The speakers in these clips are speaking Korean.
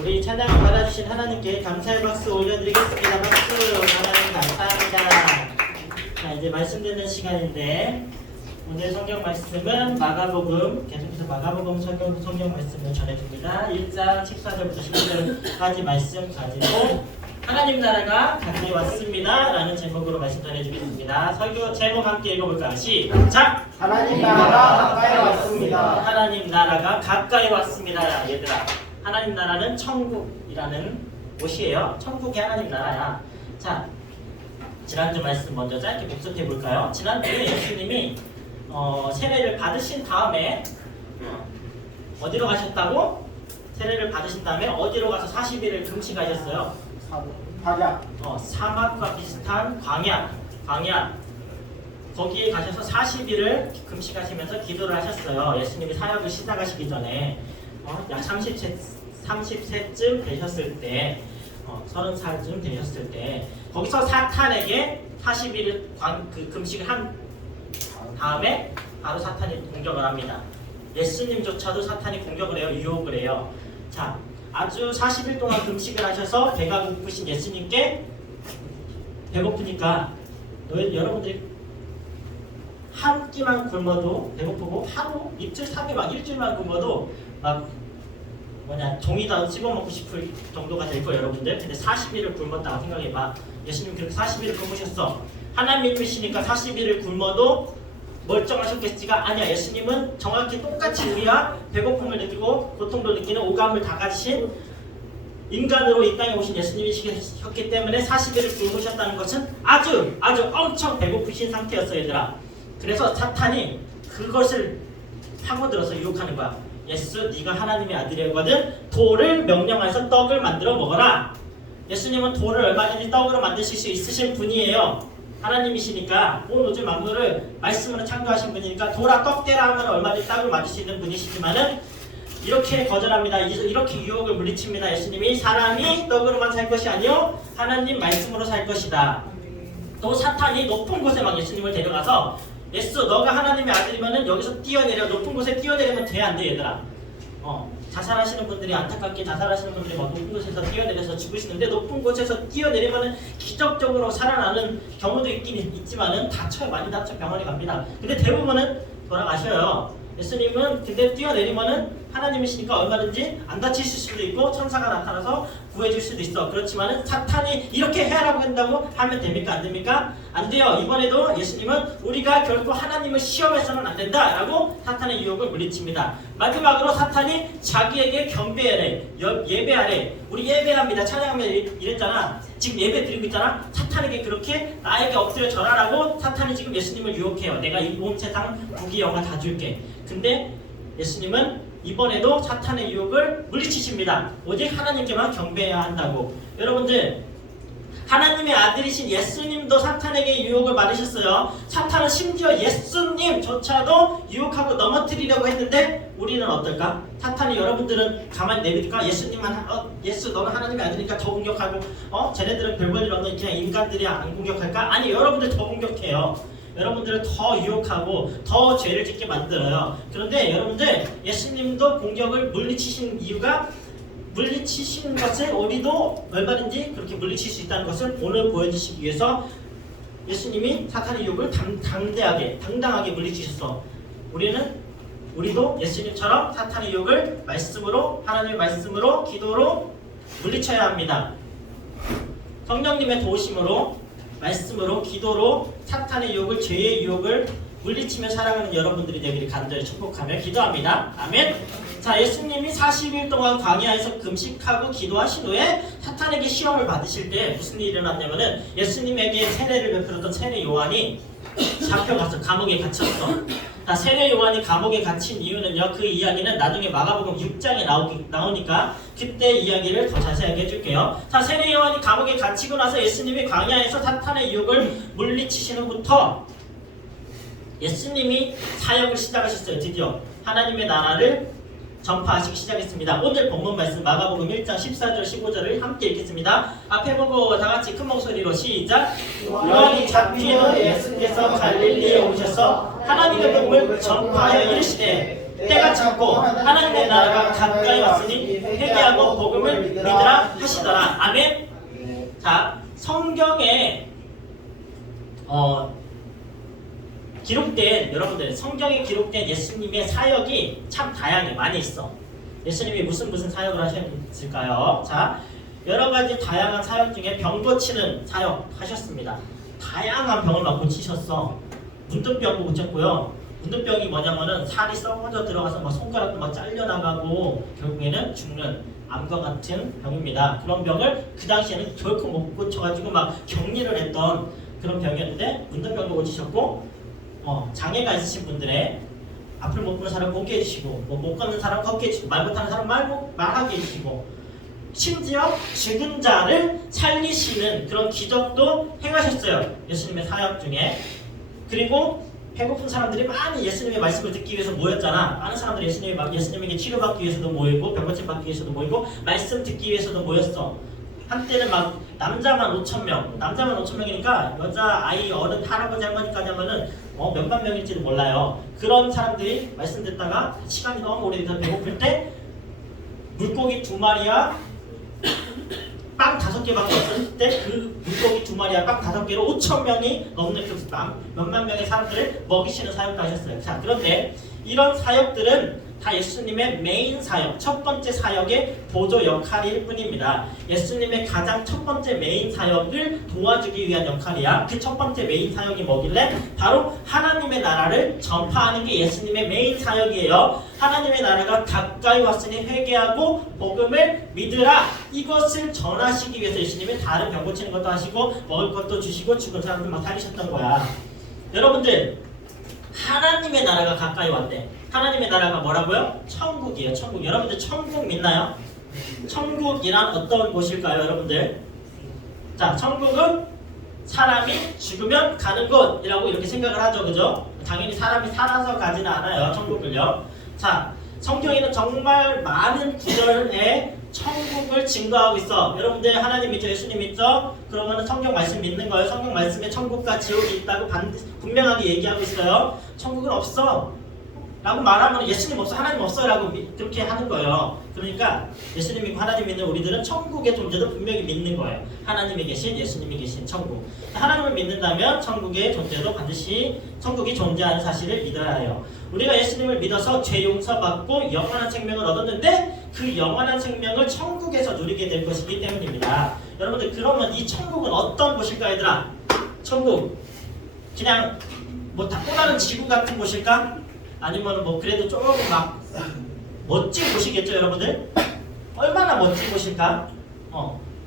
우리 찬양을 받아주신 하나님께 감사의 박수 올려드리겠습니다. 박수. 하나님 감사합니다. 자, 이제 말씀 듣는 시간인데 오늘 성경 말씀은 마가복음, 계속해서 마가복음 성경 말씀을 전해줍니다. 1장 14절부터 15절까지 말씀 가지고 하나님 나라가 가까이 왔습니다 라는 제목으로 말씀 전해주겠습니다. 설교 제목 함께 읽어볼까요? 시작! 하나님 나라가 가까이 왔습니다. 하나님 나라가 가까이 왔습니다. 얘들아, 하나님 나라는 천국이라는 곳이에요. 천국이 하나님 나라야. 자, 지난주 말씀 먼저 짧게 복습해 볼까요? 지난주에 예수님이 세례를 받으신 다음에 어디로 가셨다고? 세례를 받으신 다음에 어디로 가서 40일을 금식하셨어요? 사막과 비슷한 광야 거기에 가셔서 40일을 금식하시면서 기도를 하셨어요. 예수님이 사역을 시작하시기 전에 약 30세쯤 되셨을 때 30살쯤 되셨을 때 거기서 사탄에게 40일 금식을 한 다음에 바로 사탄이 공격을 합니다. 예수님조차도 사탄이 공격을 해요. 유혹을 해요. 자, 아주 40일 동안 금식을 하셔서 배가 고프신 예수님께 배고프니까 여러분들이 한 끼만 굶어도 배고프고 하루, 이틀, 3일, 막 일주일만 굶어도 막 종이다 씹어먹고 싶을 정도가 될 거예요, 여러분들. 근데 40일을 굶었다고 생각해봐. 예수님 그렇게 40일을 굶으셨어. 하나님이시니까 40일을 굶어도 멀쩡하셨겠지가 아니야. 예수님은 정확히 똑같이 우리와 배고픔을 느끼고 고통도 느끼는 오감을 다 가지신 인간으로 이 땅에 오신 예수님이셨기 때문에 40일을 굶으셨다는 것은 아주 엄청 배고프신 상태였어, 얘들아. 그래서 사탄이 그것을 파고들어서 유혹하는 거야. 예수, 네가 하나님의 아들이거든. 돌을 명령해서 떡을 만들어 먹어라. 예수님은 돌을 얼마든지 떡으로 만드실 수 있으신 분이에요. 하나님이시니까 온 우주 만물을 말씀으로 창조하신 분이니까 돌아 떡 대라 하면 얼마든지 떡을 만들 수 있는 분이시지만은 이렇게 거절합니다. 이렇게 유혹을 물리칩니다. 예수님이 사람이 떡으로만 살 것이 아니요 하나님 말씀으로 살 것이다. 또 사탄이 높은 곳에 막 예수님을 데려가서 예수, 너가 하나님의 아들이면은 여기서 뛰어내려. 높은 곳에 뛰어내리면 돼, 안 돼, 얘들아? 자살하시는 분들이, 안타깝게 자살하시는 분들이 막 높은 곳에서 뛰어내려서 죽으시는데, 높은 곳에서 뛰어내리면은 기적적으로 살아나는 경우도 있긴 있지만은 다쳐요. 많이 다쳐 병원에 갑니다. 근데 대부분은 돌아가셔요. 예수님은 근데 뛰어내리면은 하나님이시니까 얼마든지 안 다치실 수도 있고 천사가 나타나서 구해줄 수도 있어. 그렇지만은 사탄이 이렇게 해라고 한다고 하면 됩니까? 안 됩니까? 안 돼요. 이번에도 예수님은 우리가 결코 하나님을 시험해서는 안 된다라고 사탄의 유혹을 물리칩니다. 마지막으로 사탄이 자기에게 경배하래, 예배하래. 우리 예배합니다. 찬양하면 이랬잖아. 지금 예배 드리고 있잖아. 사탄에게 그렇게 나에게 엎드려 절하라고 사탄이 지금 예수님을 유혹해요. 내가 이 온 세상 부귀 영화 다 줄게. 근데 예수님은 이번에도 사탄의 유혹을 물리치십니다. 오직 하나님께만 경배해야 한다고. 여러분들, 하나님의 아들이신 예수님도 사탄에게 유혹을 받으셨어요. 사탄은 심지어 예수님조차도 유혹하고 넘어뜨리려고 했는데 우리는 어떨까? 사탄이 여러분들은 가만히 내비둘까? 예수님만 예수 너는 하나님의 아들이니까 더 공격하고 쟤네들은 별 볼 일 없는 그냥 인간들이 안 공격할까? 아니, 여러분들 더 공격해요. 여러분들을 더 유혹하고 더 죄를 짓게 만들어요. 그런데 여러분들, 예수님도 공격을 물리치신 이유가 물리치신 것을 우리도 얼마든지 그렇게 물리칠 수 있다는 것을 오늘 보여주시기 위해서 예수님이 사탄의 유혹을 당당하게 물리치셨어. 우리도 예수님처럼 사탄의 유혹을 말씀으로, 하나님의 말씀으로, 기도로 물리쳐야 합니다. 성령님의 도우심으로, 말씀으로, 기도로 사탄의 유혹을, 죄의 유혹을 물리치며 살아가는 여러분들이 되기를 간절히 축복하며 기도합니다. 아멘. 자, 예수님이 40일 동안 광야에서 금식하고 기도하신 후에 사탄에게 시험을 받으실 때 무슨 일이 일어났냐면은 예수님에게 세례를 베풀었던 세례 요한이 잡혀가서 감옥에 갇혔어. 자, 세례 요한이 감옥에 갇힌 이유는요, 그 이야기는 나중에 마가복음 6장에 나오니까 그때 이야기를 더 자세하게 해줄게요. 자, 세례 요한이 감옥에 갇히고 나서 예수님이 광야에서 사탄의 유혹을 물리치신 후부터 예수님이 사역을 시작하셨어요. 드디어 하나님의 나라를 전파하시기 시작했습니다. 오늘 본문 말씀 마가복음 1장 14절 15절을 함께 읽겠습니다. 앞에 보고 다 같이 큰 목소리로 시작. 요한이 잡힌 후 예수께서 갈릴리에 오셔서 하나님의 복음을 전파하여 이르시되 때가 찼고 하나님의 나라가 가까이 왔으니 회개하고 복음을 믿으라 하시더라. 아멘. 자, 성경에 기록된 여러분들 성경에 기록된 예수님의 사역이 참 다양해 많이 있어. 예수님이 무슨 사역을 하셨을까요? 자, 여러 가지 다양한 사역 중에 병 고치는 사역 하셨습니다. 다양한 병을 막 고치셨어. 문둥병도 고쳤고요. 문둥병이 뭐냐면은 살이 썩어져 들어가서 막 손가락도 막 잘려나가고 결국에는 죽는 암과 같은 병입니다. 그런 병을 그 당시에는 결코 못 고쳐가지고 막 격리를 했던 그런 병이었는데 문둥병도 고치셨고 장애가 있으신 분들의 앞을 못 보는 사람 보게 해주시고 못 걷는 사람 걷게 해주시고 말 못하는 사람 말하게 해주시고 심지어 죽은 자를 살리시는 그런 기적도 행하셨어요. 예수님의 사역 중에. 그리고 배고픈 사람들이 많이 예수님의 말씀을 듣기 위해서 모였잖아. 많은 사람들이 예수님에게 치료받기 위해서도 모이고 병고침 받기 위해서도 모이고 말씀 듣기 위해서도 모였어. 한때는 막 남자만 5,000명, 남자만 5,000명이니까 여자, 아이, 어른, 할아버지, 할머니까지 하면은 몇만 명일지도 몰라요. 그런 사람들이 말씀 듣다가 시간이 너무 오래돼서 배고플 때 물고기 2마리와 빵 5개밖에 없을 때 그 물고기 2마리와 빵 5개로 5,000명이 넘는 그 몇만 명의 사람들을 먹이시는 사역도 하셨어요. 자, 그런데 이런 사역들은 다 예수님의 메인 사역, 첫 번째 사역의 보조 역할일 뿐입니다. 예수님의 가장 첫 번째 메인 사역을 도와주기 위한 역할이야. 그 첫 번째 메인 사역이 뭐길래? 바로 하나님의 나라를 전파하는 게 예수님의 메인 사역이에요. 하나님의 나라가 가까이 왔으니 회개하고 복음을 믿으라. 이것을 전하시기 위해서 예수님은 다른 병 고치는 것도 하시고 먹을 것도 주시고 죽은 사람들 막 살리셨던 거야. 여러분들, 하나님의 나라가 가까이 왔대. 하나님의 나라가 뭐라고요? 천국이에요. 천국. 여러분들 천국 믿나요? 천국이란 어떤 곳일까요, 여러분들? 자, 천국은 사람이 죽으면 가는 곳이라고 이렇게 생각을 하죠, 그죠? 당연히 사람이 살아서 가지는 않아요, 천국을요. 자, 성경에는 정말 많은 구절에 천국을 증거하고 있어. 여러분들 하나님 믿죠? 예수님 믿죠? 그러면 성경 말씀 믿는 거예요. 성경 말씀에 천국과 지옥이 있다고 분명하게 얘기하고 있어요. 천국은 없어 라고 말하면 예수님 없어, 하나님 없어 라고 그렇게 하는 거예요. 그러니까 예수님 믿고 하나님 믿는 우리들은 천국의 존재도 분명히 믿는 거예요. 하나님이 계신, 예수님이 계신 천국. 하나님을 믿는다면 천국의 존재도 반드시 천국이 존재하는 사실을 믿어야 해요. 우리가 예수님을 믿어서 죄 용서받고 영원한 생명을 얻었는데 그 영원한 생명을 천국에서 누리게 될 것이기 때문입니다. 여러분들, 그러면 이 천국은 어떤 곳일까, 얘들아? 천국 그냥 뭐 타고나는 지구 같은 곳일까? 아니면 뭐 그래도 조금 막 멋진 곳이겠죠, 여러분들? 얼마나 멋진 곳일까?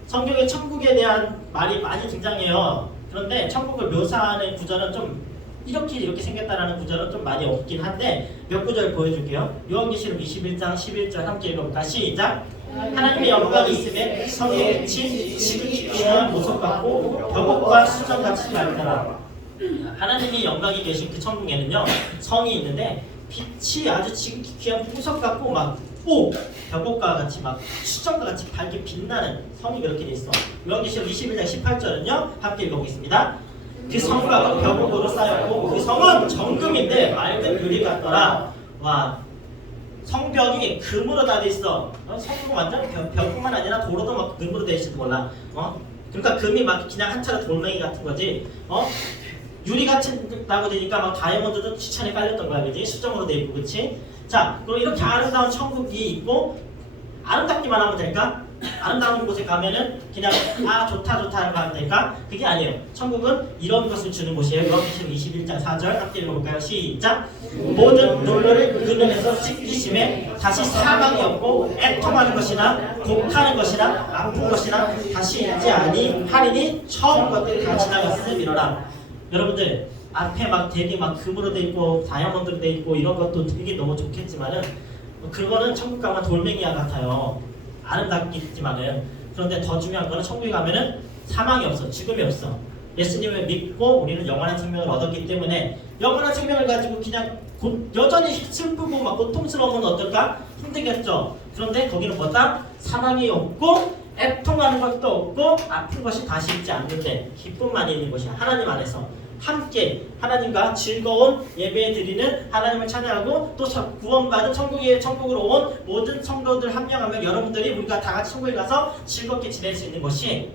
성경에 천국에 대한 말이 많이 등장해요. 그런데 천국을 묘사하는 구절은 좀 이렇게 생겼다라는 구절은 좀 많이 없긴 한데 몇 구절 보여줄게요. 요한계시록 21장 11절 함께 읽어볼까? 시작! 하나님의 영광이 있음에 성의 빛이 지극히 귀한 보석 같고 벽옥과 수정같이 밝더라. 하나님의 영광이 계신 그 천국에는요, 성이 있는데 빛이 아주 지극히 귀한 보석 같고 막 벽옥과 같이 막 수정과 같이 밝게 빛나는 성이 그렇게 돼 있어. 요한계시록 21장 18절은요, 함께 읽어보겠습니다. 그 성곽은 벽옥으로 쌓였고 그 성은 정금인데 맑은 유리 같더라. 와, 성벽이 금으로 다 돼 있어. 성벽은 완전 벽뿐만 아니라 도로도 막 금으로 돼 있을지도 몰라. 그러니까 금이 막 그냥 한 차례 돌멩이 같은 거지. 유리 같다고 되니까 막 다이아몬드도 추천에 깔렸던 거야, 그지? 수정으로 돼 있고, 그치? 자, 그럼 이렇게 아름다운 천국이 있고 아름답기만 하면 될까? 아름다운 곳에 가면은 그냥 좋다 하고 하면 될까? 그게 아니에요. 천국은 이런 것을 주는 곳이에요. 요한계시록 21장 4절 함께 읽어볼까요? 시작! 모든 눈물을 그 눈에서 씻기심에 다시 사망이 없고 애통하는 것이나 곡하는 것이나 아픈 것이나 다시 있지 하리니 처음 것들이 다 지나갔음을 이러라. 여러분들, 앞에 막 되게 막 금으로 돼 있고 다이아몬드로 돼 있고 이런 것도 되게 너무 좋겠지만은 그거는 천국 가면 돌멩이와 같아요. 아름답겠지만은. 그런데 더 중요한 거는 천국에 가면은 사망이 없어, 죽음이 없어. 예수님을 믿고 우리는 영원한 생명을 얻었기 때문에 영원한 생명을 가지고 그냥 여전히 슬프고 막 고통스러우면 어떨까? 힘들겠죠. 그런데 거기는 뭐다? 사망이 없고 애통하는 것도 없고 아픈 것이 다시 있지 않는데 기쁨만 있는 것이야. 하나님 안에서. 함께 하나님과 즐거운 예배 드리는 하나님을 찬양하고 또 구원받은 천국으로 온 모든 성도들 한 명 한 명 여러분들이 우리가 다 같이 천국에 가서 즐겁게 지낼 수 있는 것이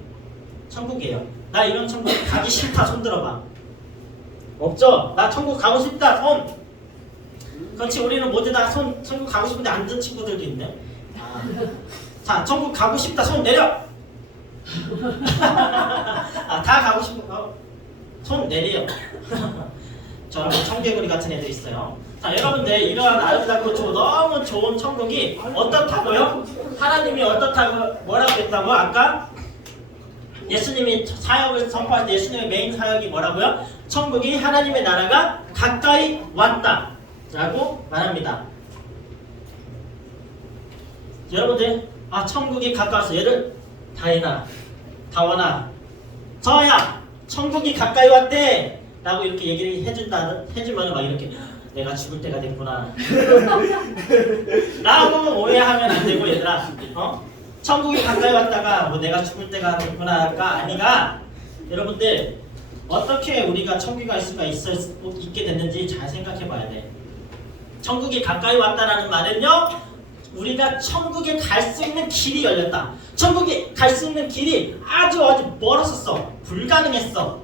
천국이에요. 나 이런 천국 가기 싫다 손 들어봐. 없죠? 나 천국 가고 싶다 손. 그렇지 우리는 모두 다 천국 가고 싶은데 안 든 친구들도 있네. 자 천국 가고 싶다 손 내려. 다 가고 싶은 손 내려. 저랑 청개구리 같은 애들 있어요. 자 여러분들 이러한 아름답고 너무 좋은 천국이 어떻다고요? 하나님이 어떻다고 뭐라고 했다고? 아까 예수님이 사역을 선포할 때 예수님의 메인 사역이 뭐라고요? 천국이 하나님의 나라가 가까이 왔다 라고 말합니다. 여러분들 천국이 가까워서 얘를 다혜나 다원아 저야 천국이 가까이 왔대 라고 이렇게 얘기를 해주면 막 이렇게 내가 죽을 때가 됐구나 라고 오해하면 안 되고 얘들아 천국이 가까이 왔다가 뭐 내가 죽을 때가 됐구나가 아니라 여러분들 어떻게 우리가 천국에 갈 수가 있게 됐는지 잘 생각해 봐야 돼. 천국이 가까이 왔다라는 말은요 우리가 천국에 갈 수 있는 길이 열렸다. 천국에 갈 수 있는 길이 아주 멀었었어. 불가능했어.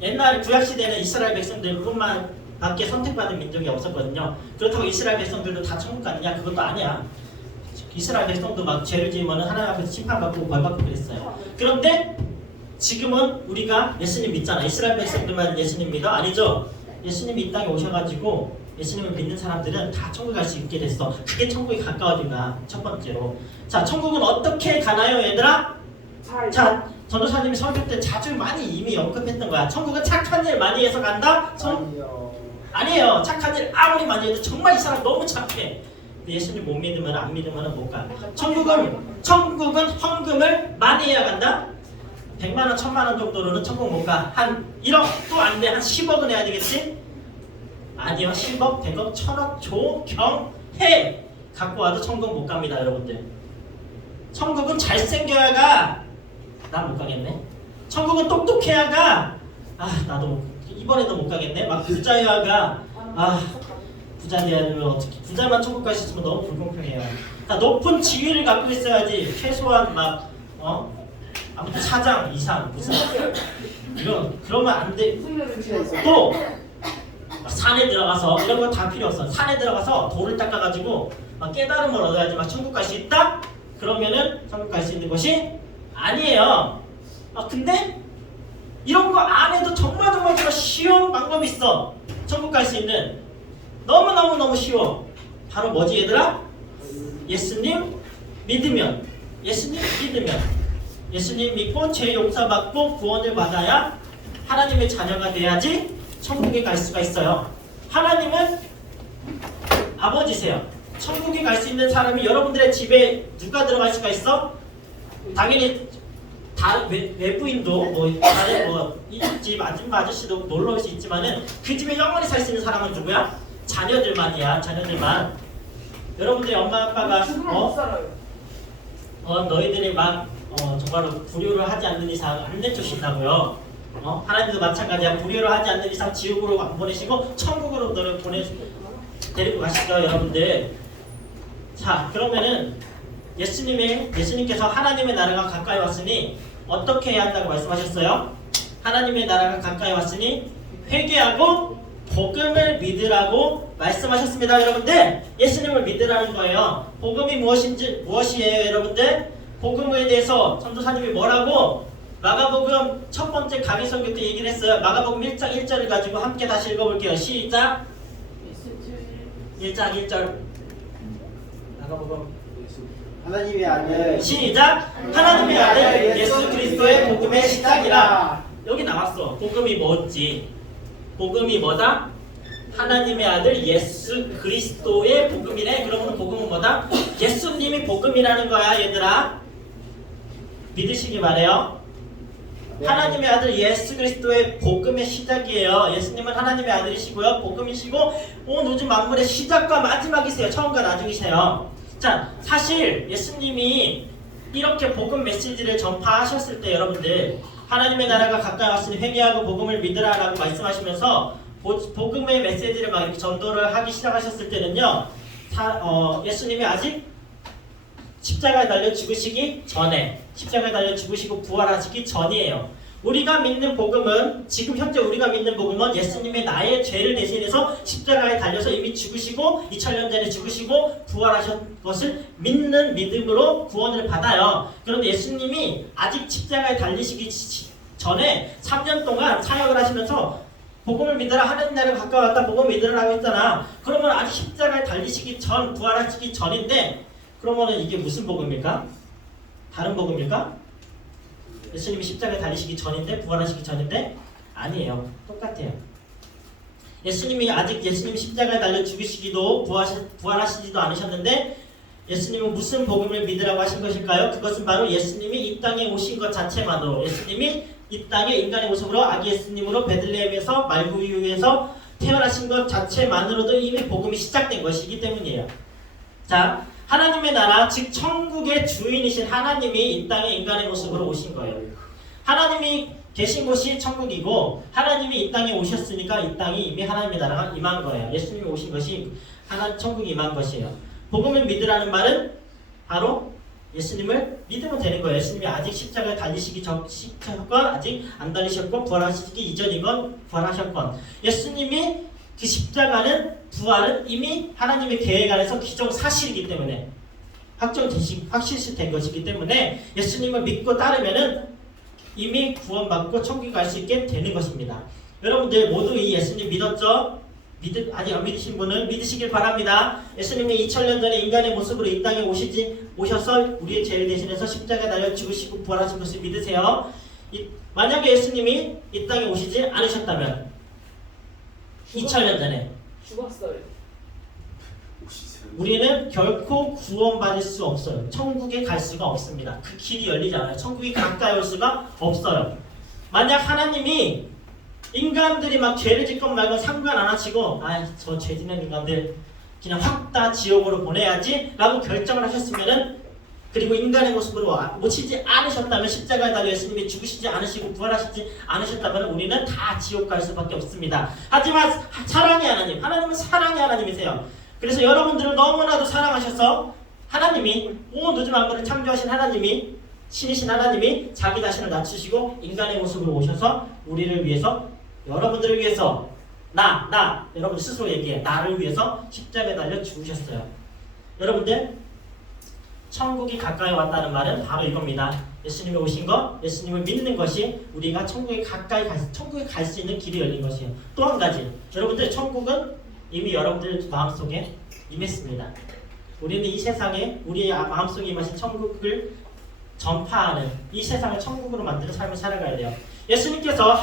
옛날 구약시대는 이스라엘 백성들뿐만 밖에 선택받은 민족이 없었거든요. 그렇다고 이스라엘 백성들도 다 천국 가느냐? 그것도 아니야. 이스라엘 백성도 막 죄를 지으면 하나님 앞에서 심판받고 벌받고 그랬어요. 그런데 지금은 우리가 예수님 믿잖아. 이스라엘 백성들만 예수님 믿어? 아니죠. 예수님이 이 땅에 오셔가지고 예수님을 믿는 사람들은 다 천국 갈 수 있게 됐어. 그게 천국이 가까워진 거야. 첫 번째로. 자, 천국은 어떻게 가나요, 얘들아? 자, 전도사님이 설교 때 자주 많이 이미 언급했던 거야. 천국은 착한 일 많이 해서 간다? 아니에요. 착한 일 아무리 많이 해도 정말 이 사람 너무 착해. 예수님 못 믿으면 안 믿으면 못 가. 천국은 헌금을 많이 해야 간다? 100만원, 1000만원 정도로는 천국 못 가. 한 1억도 안 돼. 한 10억은 해야 되겠지? 아니요. 10억, 100억, 1000억, 조, 경, 해 갖고 와도 천국 못 갑니다. 여러분들. 천국은 잘생겨야 가. 난 못 가겠네. 천국은 똑똑해야 가. 나도 이번에도 못 가겠네. 막 부자여야 가. 부자 돼야 되면 어떻게 부자만 천국 갈 수 있으면 너무 불공평해요. 그러니까 높은 지위를 갖고 있어야지. 최소한 아무튼 사장 이상 무슨 그러면 안 돼. 또 산에 들어가서 이런 거 다 필요 없어. 산에 들어가서 돌을 닦아가지고 깨달음을 얻어야지 막 천국 갈 수 있다? 그러면은 천국 갈 수 있는 것이 아니에요. 근데 이런 거 안 해도 정말 쉬운 방법이 있어. 천국 갈 수 있는 너무 쉬워. 바로 뭐지 얘들아? 예수님 믿으면. 예수님 믿고 죄 용서받고 구원을 받아야 하나님의 자녀가 돼야지 천국에 갈 수가 있어요. 하나님은 아버지세요. 천국에 갈 수 있는 사람이 여러분들의 집에 누가 들어갈 수가 있어? 당연히 다른 외부인도 이 집 아줌마 아저씨도 놀러 올 수 있지만은 그 집에 영원히 살 수 있는 사람은 누구야? 자녀들만이야. 자녀들만. 여러분들의 엄마 아빠가 너희들이 막 정말로 불효를 하지 않는 이상 안 내쫓신다고요. 하나님도 마찬가지야. 불효를 하지 않는 이상 지옥으로 안 보내시고 천국으로 너를 데리고 가시죠, 여러분들. 자, 그러면은 예수님께서 하나님의 나라가 가까이 왔으니 어떻게 해야 한다고 말씀하셨어요? 하나님의 나라가 가까이 왔으니 회개하고 복음을 믿으라고 말씀하셨습니다. 여러분들, 예수님을 믿으라는 거예요. 복음이 무엇이에요, 여러분들? 복음에 대해서 전도사님이 뭐라고 마가복음 첫 번째 강의 설교 때 얘기를 했어요. 마가복음 1장 1절을 가지고 함께 다시 읽어볼게요. 시작. 1장 1절. 마가복음 하나님의 아들 시작. 하나님의 아들 예수 그리스도의 복음의 시작이라. 여기 나왔어. 복음이 뭐지? 복음이 뭐다? 하나님의 아들 예수 그리스도의 복음이래. 그러면 복음은 뭐다? 예수님이 복음이라는 거야, 얘들아. 믿으시기 바래요. 네. 하나님의 아들 예수 그리스도의 복음의 시작이에요. 예수님은 하나님의 아들이시고요. 복음이시고 온 우주 만물의 시작과 마지막이세요. 처음과 나중이세요. 자, 사실 예수님이 이렇게 복음 메시지를 전파하셨을 때 여러분들 하나님의 나라가 가까이 왔으니 회개하고 복음을 믿으라라고 말씀하시면서 복음의 메시지를 막 이렇게 전도를 하기 시작하셨을 때는요, 예수님이 아직 십자가에 달려 죽으시기 전에, 십자가에 달려 죽으시고 부활하시기 전이에요. 우리가 믿는 복음은, 지금 현재 우리가 믿는 복음은 예수님의 나의 죄를 대신해서 십자가에 달려서 이미 죽으시고 2000년 전에 죽으시고 부활하신 것을 믿는 믿음으로 구원을 받아요. 그런데 예수님이 아직 십자가에 달리시기 전에 3년 동안 사역을 하시면서 복음을 믿으라, 하나님 나라가 가까이 왔다, 복음을 믿으라고 했잖아. 그러면 아직 십자가에 달리시기 전, 부활하시기 전인데, 그러면은 이게 무슨 복음일까? 다른 복음일까? 예수님이 십자가에 달리시기 전인데, 부활하시기 전인데? 아니에요. 똑같아요. 예수님이 십자가에 달려 죽으시기도 부활하시지도 않으셨는데, 예수님은 무슨 복음을 믿으라고 하신 것일까요? 그것은 바로 예수님이 이 땅에 오신 것 자체만으로, 예수님이 이 땅에 인간의 모습으로 아기 예수님으로 베들레헴에서 말구유에서 태어나신 것 자체만으로도 이미 복음이 시작된 것이기 때문이에요. 자, 하나님의 나라, 즉 천국의 주인이신 하나님이 이 땅에 인간의 모습으로 오신 거예요. 하나님이 계신 곳이 천국이고, 하나님이 이 땅에 오셨으니까 이 땅이 이미 하나님의 나라가 임한 거예요. 예수님이 오신 것이 천국이 임한 것이에요. 복음을 믿으라는 말은 바로 예수님을 믿으면 되는 거예요. 예수님이 아직 십자가에 달리시기 전건, 아직 안 달리셨건, 부활하시기 이전이건, 부활하셨건, 예수님이 그 십자가는, 부활은 이미 하나님의 계획 안에서 기정사실이기 때문에, 확실시된 것이기 때문에 예수님을 믿고 따르면은 이미 구원받고 천국에 갈 수 있게 되는 것입니다. 여러분들 모두 이 예수님 믿었죠? 아직 안 믿으신 분은 믿으시길 바랍니다. 예수님이 2000년 전에 인간의 모습으로 이 땅에 오셔서 우리의 죄를 대신해서 십자가에 달려 죽으시고 부활하신 것을 믿으세요. 만약에 예수님이 이 땅에 오시지 않으셨다면, 2000년 전에 죽었어요. 우리는 결코 구원받을 수 없어요. 천국에 갈 수가 없습니다. 그 길이 열리지 않아요. 천국이 가까이 올 수가 없어요. 만약 하나님이 인간들이 막 죄를 짓건 말건 상관 안 하시고, 저 죄 짓는 인간들 그냥 확 다 지옥으로 보내야지 라고 결정을 하셨으면은, 그리고 인간의 모습으로 오시지 않으셨다면, 십자가에 달려 예수님이 죽으시지 않으시고 부활하시지 않으셨다면 우리는 다 지옥 갈 수밖에 없습니다. 하지만 사랑의 하나님은 사랑의 하나님이세요. 그래서 여러분들을 너무나도 사랑하셔서 하나님이, 온 우주 만물을 창조하신 하나님이, 신이신 하나님이 자기 자신을 낮추시고 인간의 모습으로 오셔서 우리를 위해서, 여러분들을 위해서, 여러분 스스로 얘기해, 나를 위해서 십자가에 달려 죽으셨어요. 여러분들, 천국이 가까이 왔다는 말은 바로 이겁니다. 예수님이 오신 것, 예수님을 믿는 것이 우리가 천국에 갈 수 있는 길이 열린 것이에요. 또 한 가지, 여러분들, 천국은 이미 여러분들 마음속에 임했습니다. 우리는 이 세상에 우리의 마음속에 임하신 천국을 전파하는, 이 세상을 천국으로 만드는 삶을 살아가야 돼요. 예수님께서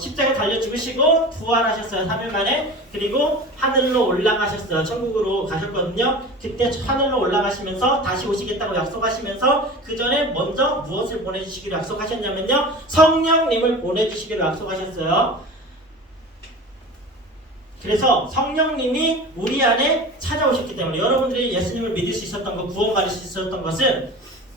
십자가에 달려 죽으시고 부활하셨어요. 3일 만에. 그리고 하늘로 올라가셨어요. 천국으로 가셨거든요. 그때 하늘로 올라가시면서 다시 오시겠다고 약속하시면서 그 전에 먼저 무엇을 보내주시기로 약속하셨냐면요, 성령님을 보내주시기로 약속하셨어요. 그래서 성령님이 우리 안에 찾아오셨기 때문에, 여러분들이 예수님을 믿을 수 있었던 것, 구원받을 수 있었던 것은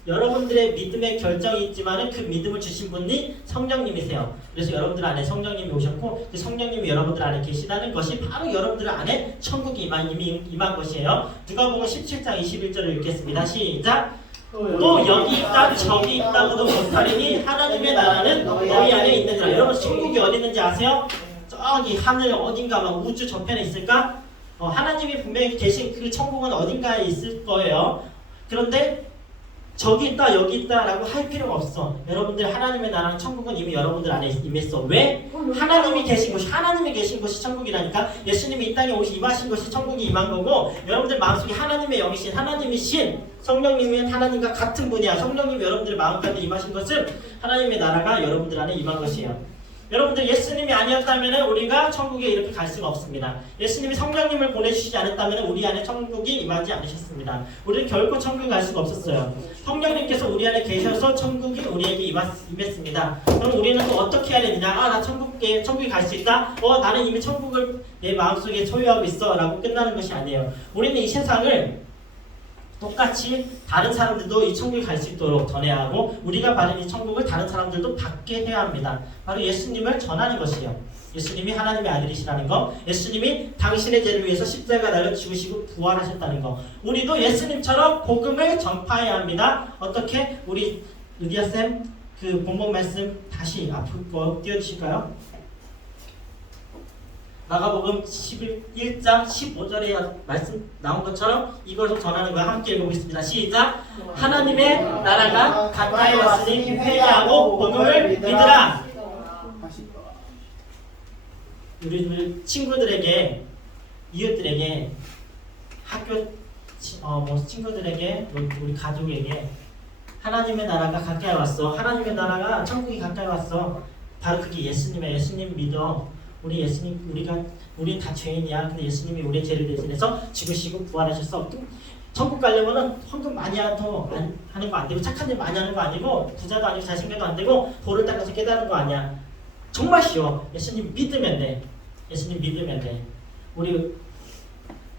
여러분들의 믿음의 결정이 있지만 그 믿음을 주신 분이 성령님이세요. 그래서 여러분들 안에 성령님이 오셨고, 그 성령님이 여러분들 안에 계시다는 것이 바로 여러분들 안에 천국이 이미 임한 것이에요. 누가복음 17장 21절을 읽겠습니다. 시작. 또 여기 있다 저기 있다고도 못하리니 하나님의 나라는 너희 안에 있느니라. 여러분, 천국이 어디 있는지 아세요? 저기 하늘 어딘가, 막 우주 저편에 있을까? 하나님이 분명히 계신 그 천국은 어딘가에 있을 거예요. 그런데 저기 있다 여기 있다 라고 할 필요가 없어. 여러분들, 하나님의 나라는 천국은 이미 여러분들 안에 임했어. 왜? 하나님이 계신 것이 천국이라니까. 예수님이 이 땅에 임하신 것이 천국이 임한 거고, 여러분들 마음속에 하나님의 영이신, 하나님이 신 성령님이 하나님과 같은 분이야. 성령님이 여러분들 마음 가운데 임하신 것은 하나님의 나라가 여러분들 안에 임한 것이에요. 여러분들, 예수님이 아니었다면 우리가 천국에 이렇게 갈 수가 없습니다. 예수님이 성령님을 보내주시지 않았다면 우리 안에 천국이 임하지 않으셨습니다. 우리는 결코 천국에 갈 수가 없었어요. 성령님께서 우리 안에 계셔서 천국이 우리에게 임했습니다. 그럼 우리는 또 어떻게 해야 되느냐? 나 천국에 갈 수 있다? 나는 이미 천국을 내 마음속에 소유하고 있어 라고 끝나는 것이 아니에요. 우리는 이 세상을 똑같이 다른 사람들도 이 천국에 갈 수 있도록 전해야 하고 우리가 받은 이 천국을 다른 사람들도 받게 해야 합니다. 바로 예수님을 전하는 것이요. 예수님이 하나님의 아들이시라는 거, 예수님이 당신의 죄를 위해서 십자가를 죽으시고 부활하셨다는 거. 우리도 예수님처럼 복음을 전파해야 합니다. 어떻게? 우리 루디아 쌤 그 본문 말씀 다시 앞으로 띄워주실까요? 마가복음 11장 15절에 말씀 나온 것처럼 이것을 전하는 거야. 함께 읽어보겠습니다. 시작! 하나님의 나라가 가까이 왔으니 회개하고 복음을 믿으라. 우리 친구들에게, 이웃들에게, 학교 친구들에게, 우리 가족에게 하나님의 나라가 가까이 왔어. 하나님의 나라가 천국이 가까이 왔어. 바로 그게 예수님이야. 예수님 믿어. 우리 예수님, 우리 다 죄인이야. 근데 예수님이 우리의 죄를 대신해서 죽으시고 부활하셨어. 천국 가려면은 헌금 많이 하는 거 안 되고 착한 일 많이 하는 거 아니고 부자도 아니고 잘생겨도 안 되고 돌을 닦아서 깨달은 거 아니야. 정말 쉬워. 예수님 믿으면 돼. 예수님 믿으면 돼. 우리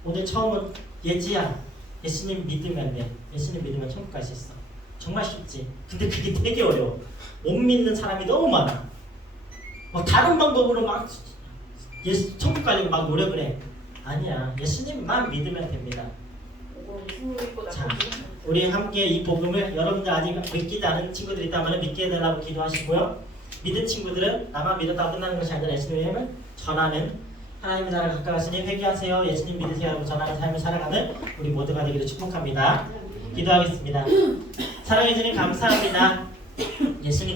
오늘 처음은 예지야. 예수님 믿으면 돼. 예수님 믿으면 천국 갈 수 있어. 정말 쉽지. 근데 그게 되게 어려워. 못 믿는 사람이 너무 많아. 다른 방법으로 막 천국 가려고 막 노력을 해. 아니야. 예수님만 믿으면 됩니다. 자, 우리 함께 이 복음을 여러분들 아직 믿기지 않은 친구들이 있다면 믿게 해달라고 기도하시고요. 믿은 친구들은 나만 믿었다고 끝나는 것이 아니라 예수님의 힘을 전하는 하나님의 나라가 가까이 왔으니 회개하세요. 예수님 믿으세요 하고 전하는 삶을 살아가는 우리 모두가 되기를 축복합니다. 기도하겠습니다. 사랑해 주님 감사합니다. 예수님